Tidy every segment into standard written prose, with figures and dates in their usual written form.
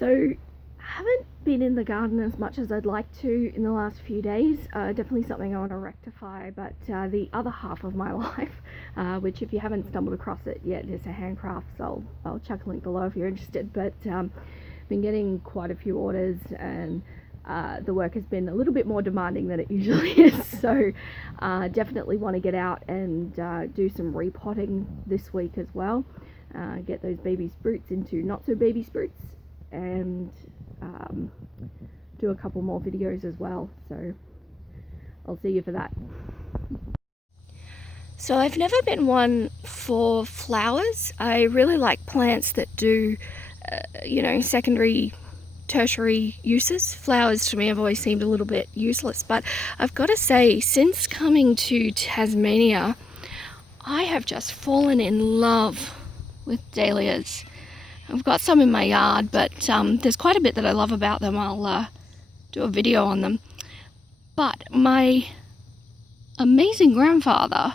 So I haven't been in the garden as much as I'd like to in the last few days. Definitely something I want to rectify, but the other half of my life, which if you haven't stumbled across it yet, is a handcraft, so I'll chuck a link below if you're interested. But been getting quite a few orders, and the work has been a little bit more demanding than it usually is, so definitely want to get out and do some repotting this week as well. Get those baby spruits into not so baby spruits, and do a couple more videos as well, so I'll see you for that. So I've never been one for flowers. I really like plants that do secondary, tertiary uses. Flowers to me have always seemed a little bit useless, but I've got to say, since coming to Tasmania, I have just fallen in love with dahlias. I've got some in my yard, but there's quite a bit that I love about them. I'll do a video on them. But my amazing grandfather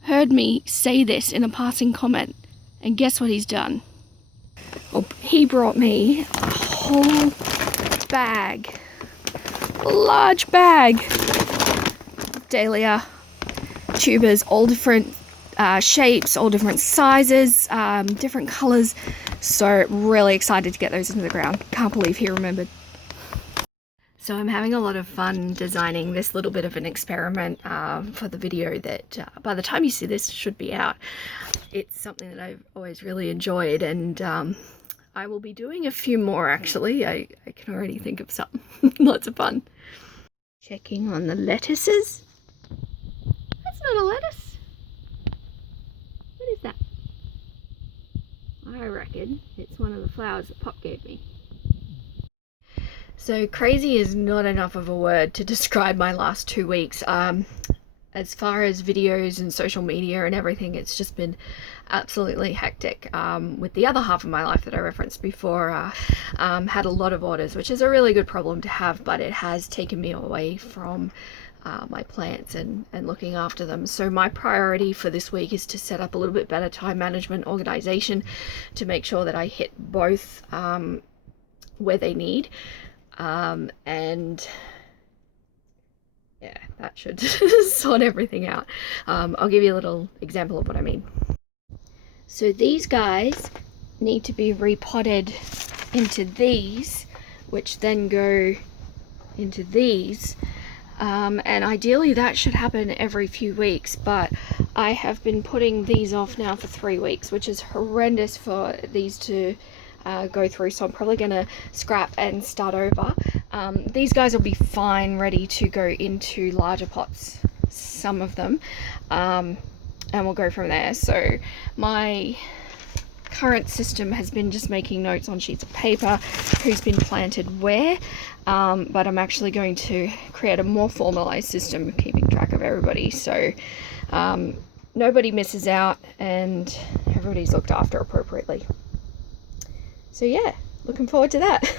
heard me say this in a passing comment, and guess what he's done? Well, he brought me a whole bag, a large bag of dahlia tubers, all different shapes, all different sizes, different colors. So really excited to get those into the ground. Can't believe he remembered. So I'm having a lot of fun designing this little bit of an experiment for the video that by the time you see this should be out. It's something that I've always really enjoyed, and I will be doing a few more actually. I can already think of some. Lots of fun. Checking on the lettuces. That's not a lettuce. What is that? I reckon it's one of the flowers that Pop gave me. So crazy is not enough of a word to describe my last 2 weeks. As far as videos and social media and everything, it's just been absolutely hectic. With the other half of my life that I referenced before, had a lot of orders, which is a really good problem to have, but it has taken me away from my plants and looking after them. So my priority for this week is to set up a little bit better time management organization to make sure that I hit both where they need. And yeah, that should sort everything out. I'll give you a little example of what I mean. So these guys need to be repotted into these, which then go into these. And ideally that should happen every few weeks, but I have been putting these off now for 3 weeks, which is horrendous for these to go through, so I'm probably gonna scrap and start over. These guys will be fine, ready to go into larger pots, some of them, and we'll go from there. So my current system has been just making notes on sheets of paper, who's been planted where, but I'm actually going to create a more formalized system of keeping track of everybody, so nobody misses out and everybody's looked after appropriately. So yeah, looking forward to that.